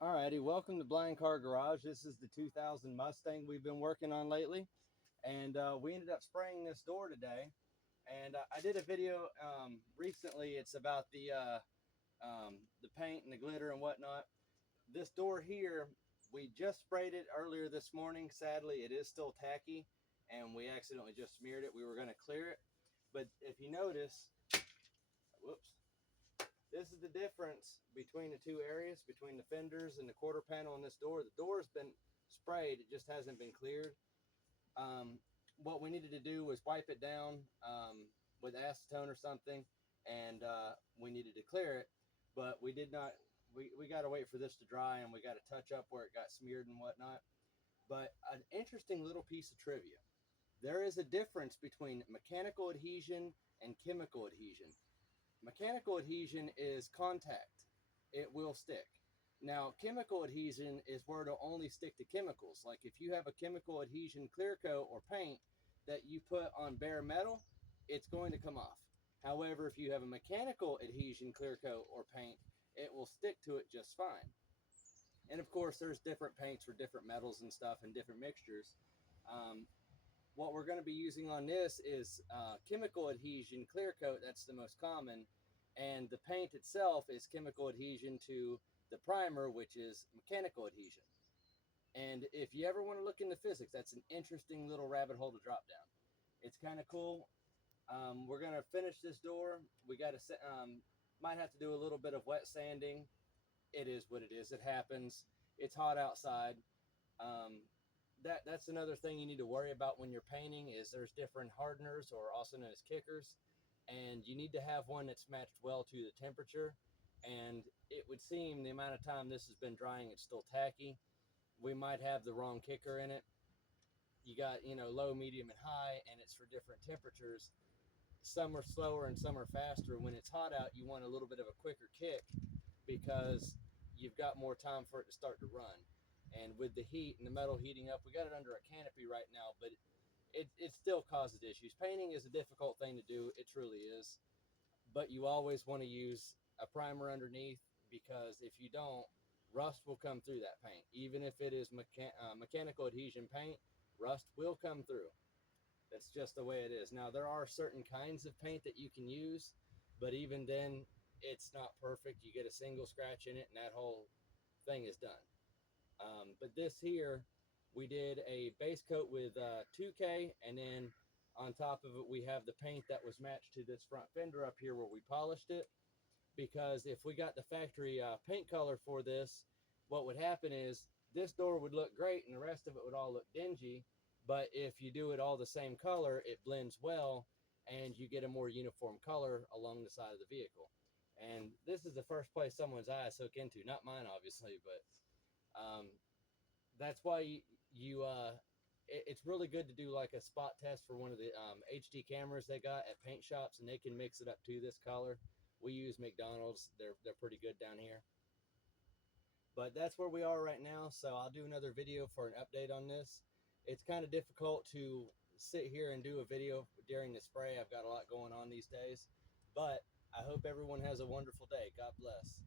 Alrighty, welcome to Blind Car Garage. This is the 2000 Mustang we've been working on lately, and we ended up spraying this door today. And I did a video recently. It's about the paint and the glitter and whatnot. This door here, we just sprayed it earlier this morning. Sadly, it is still tacky, and we accidentally just smeared it. We were going to clear it, but if you notice, whoops. This is the difference between the two areas, between the fenders and the quarter panel on this door. The door's been sprayed, it just hasn't been cleared. What we needed to do was wipe it down with acetone or something, and we needed to clear it, but we did not. We got to wait for this to dry, and we got to touch up where it got smeared and whatnot. But an interesting little piece of trivia. There is a difference between mechanical adhesion and chemical adhesion. Mechanical adhesion is contact. It will stick. Now, chemical adhesion is where it'll only stick to chemicals. Like if you have a chemical adhesion clear coat or paint that you put on bare metal, it's going to come off. However, if you have a mechanical adhesion clear coat or paint, it will stick to it just fine. And of course, there's different paints for different metals and stuff and different mixtures. Um, what we're going to be using on this is chemical adhesion clear coat. That's the most common, and the paint itself is chemical adhesion to the primer, which is mechanical adhesion. And if you ever want to look into physics, that's an interesting little rabbit hole to drop down. It's kind of cool. We're going to finish this door. We got to might have to do a little bit of wet sanding. It is what it is. It happens. It's hot outside. um, that's another thing you need to worry about when you're painting is there's different hardeners, or also known as kickers, and you need to have one that's matched well to the temperature. And it would seem the amount of time this has been drying, it's still tacky. We might have the wrong kicker in it. You got, low, medium, and high, and it's for different temperatures. Some are slower and some are faster. When it's hot out, you want a little bit of a quicker kick because you've got more time for it to start to run. And with the heat and the metal heating up, we got it under a canopy right now, but it still causes issues. Painting is a difficult thing to do. It truly is. But you always want to use a primer underneath, because if you don't, rust will come through that paint. Even if it is mechanical adhesion paint, rust will come through. That's just the way it is. Now, there are certain kinds of paint that you can use, but even then, it's not perfect. You get a single scratch in it, and that whole thing is done. But this here, we did a base coat with 2K, and then on top of it, we have the paint that was matched to this front fender up here where we polished it. Because if we got the factory paint color for this, what would happen is this door would look great and the rest of it would all look dingy. But if you do it all the same color, it blends well and you get a more uniform color along the side of the vehicle. And this is the first place someone's eyes hook into, not mine, obviously, but that's why it's really good to do like a spot test for one of the HD cameras they got at paint shops, and they can mix it up to this color. We use McDonald's. They're pretty good down here. But that's where we are right now. So I'll do another video for an update on this. It's kind of difficult to sit here and do a video during the spray. I've got a lot going on these days. But I hope everyone has a wonderful day. God bless.